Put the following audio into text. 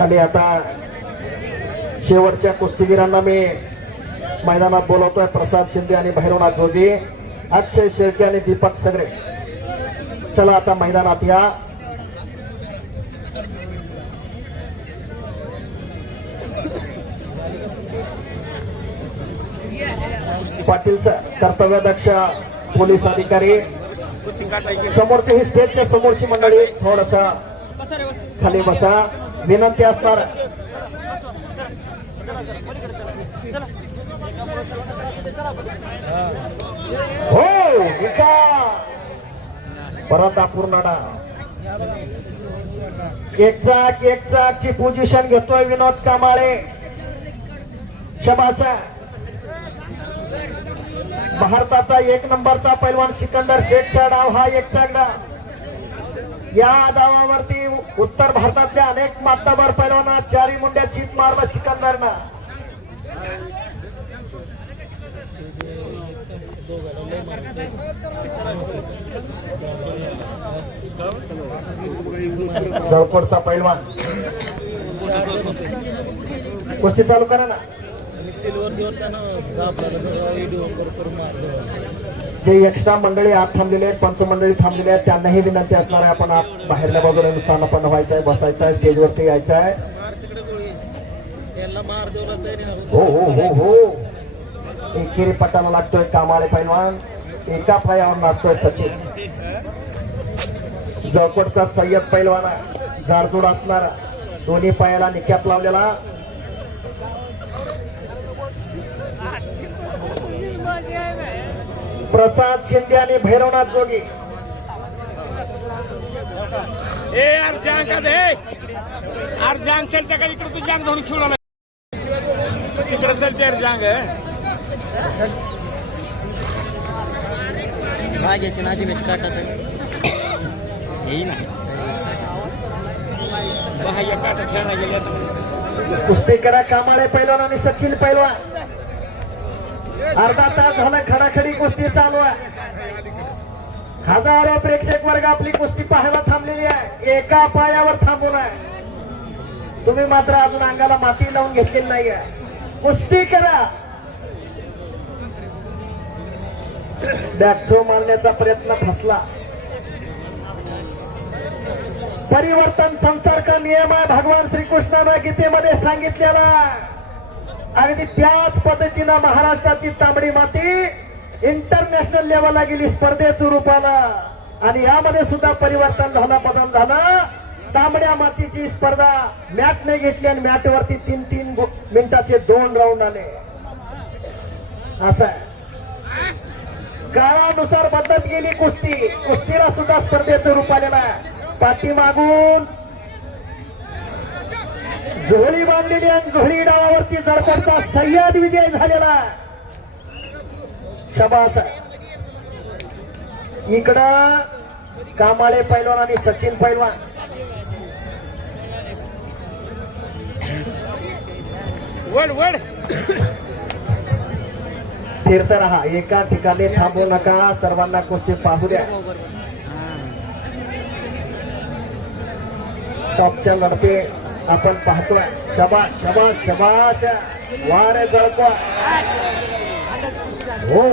आणि आता शेवटच्या कुस्तीगीरांना मी मैदानात बोलवतोय प्रसाद शिंदे आणि भैरवनाथ जोगी अक्षय शेळके आणि दीपक सगळे. चला आता मैदानात या. पाटील कर्तव्याध्यक्ष पोलीस अधिकारी समोरची ही स्टेजच्या समोरची मंडळी थोडस खाली बसा. विनंती असणार. हो परत अपूर्णाडा एक चाक एक चाकची पोझिशन घेतोय विनोद कामाळे शबासा. भारताचा एक नंबरचा पैलवान सिकंदर शेखचा डाव हा एक चाक डाव या डावावरती उत्तर भारतातल्या अनेक माताबर पैलवाना चारी मुंड्या चीत मारला सिकंदरनं. जळकोटचा पैलवान. कुस्ती चालू करा ना. जे एक्स्ट्रा मंडळी आत थांबलेले आहेत पंच मंडळी थांबलेले आहेत त्यांनाही विनंती असणार आहे आपण आत बाहेरल्या बाजूला नुकसान पण व्हायचं आहे बसायचं आहे स्टेजवरती यायचं आहे हो हो हो हो. एकेरी पटाला लागतोय कामाळे पैलवान. एका पायावर नाचतोय सचिन. जळकोटचा सय्यद पैलवान जाडजूड असणारा. दोन्ही पायाला निक्यात लावलेला. प्रसाद शिंदे आणि भैरवनाथ जोगी. ए यार जांग का दे यार जांग चलते का इकडे तू जांग धरून खेळू तिकडे चलते यार जांग भाग्याची नाजी मिच काटाचं येई ना. बाह्य काटा खेळायला गेले तर कुस्ती करा कामाळे पैलवान आणि सचिन पैलवान. अर्धा तास झाला खडाखडी कुस्ती चालू आहे. हजारो प्रेक्षक वर्ग आपली कुस्ती पाहायला थांबलेली आहे. एका पायावर थांबून आहे. तुम्ही मात्र अजून अंगाला माती लावून घेतलेली नाही आहे कुस्ती करा. बॅटो मारण्याचा प्रयत्न फसला. परिवर्तन संसर्ग नियम आहे. भगवान श्रीकृष्णानं गीतेमध्ये सांगितलेला अगदी त्याच पद्धतीनं महाराष्ट्राची तांबडी माती इंटरनॅशनल लेवलला गेली स्पर्धेचं रूपाला. आणि यामध्ये सुद्धा परिवर्तन झाला बदल झाला. तांबड्या मातीची स्पर्धा मॅटने घेतली आणि मॅटवरती तीन तीन मिनिटाचे दोन राऊंड आले. असं आहे. काळानुसार बदलत गेली कुस्ती. कुस्तीला सुद्धा स्पर्धेचं रूप आलेलं आहे. पाठीमागून झोळी बांधलेली आणि झोळी डावावरती जडपडचा सह्याद विजय झालेला. शबास. इकडं कामाळे पैलवान आणि सचिन पैलवान. वड वड फिरत राहा. एका ठिकाणी थांबू नका. सर्वांना कुस्ती पाहू द्या. टॉपच्या लढते आपण पाहतोय शबा शबा शबाश वारे जळतोय. हो.